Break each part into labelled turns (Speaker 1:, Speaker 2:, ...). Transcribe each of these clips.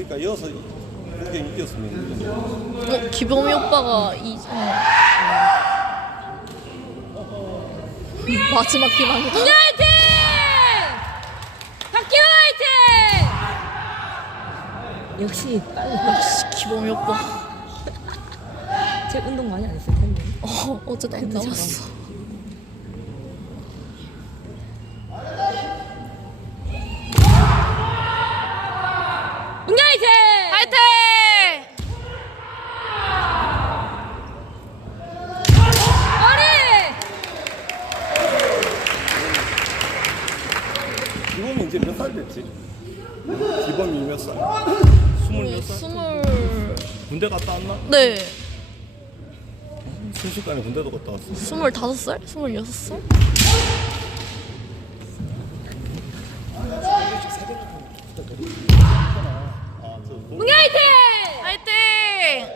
Speaker 1: 그러니까 이어서 그게 이겼으면
Speaker 2: 기범이 오빠가 마지막 희망이다.
Speaker 3: 화이팅! 박기훈 화이팅!
Speaker 4: 역시 빨리.
Speaker 2: 역시 기범이 오빠.
Speaker 4: 제 운동 많이 안 했을 텐데.
Speaker 2: 어쨌든 늦었어.
Speaker 3: 은경 화이팅!
Speaker 2: 화이팅!
Speaker 3: 머리!
Speaker 1: 기범이 이제 몇 살 됐지? 기범이 몇 살? 20몇 살? 군대 갔다 왔나?
Speaker 2: 네.
Speaker 1: 순식간에 군대도 갔다 왔어.
Speaker 2: 25살? 26살?
Speaker 3: 은경 화이팅!
Speaker 2: 화이팅!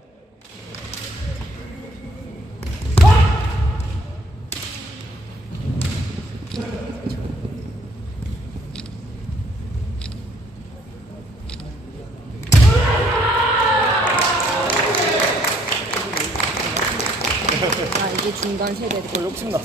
Speaker 4: 아, 이게 중간 세대 걸로
Speaker 1: 친다.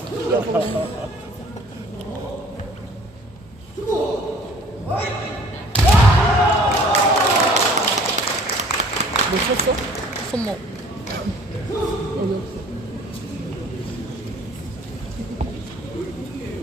Speaker 4: 못 쳤어?
Speaker 2: 손목.
Speaker 4: 여기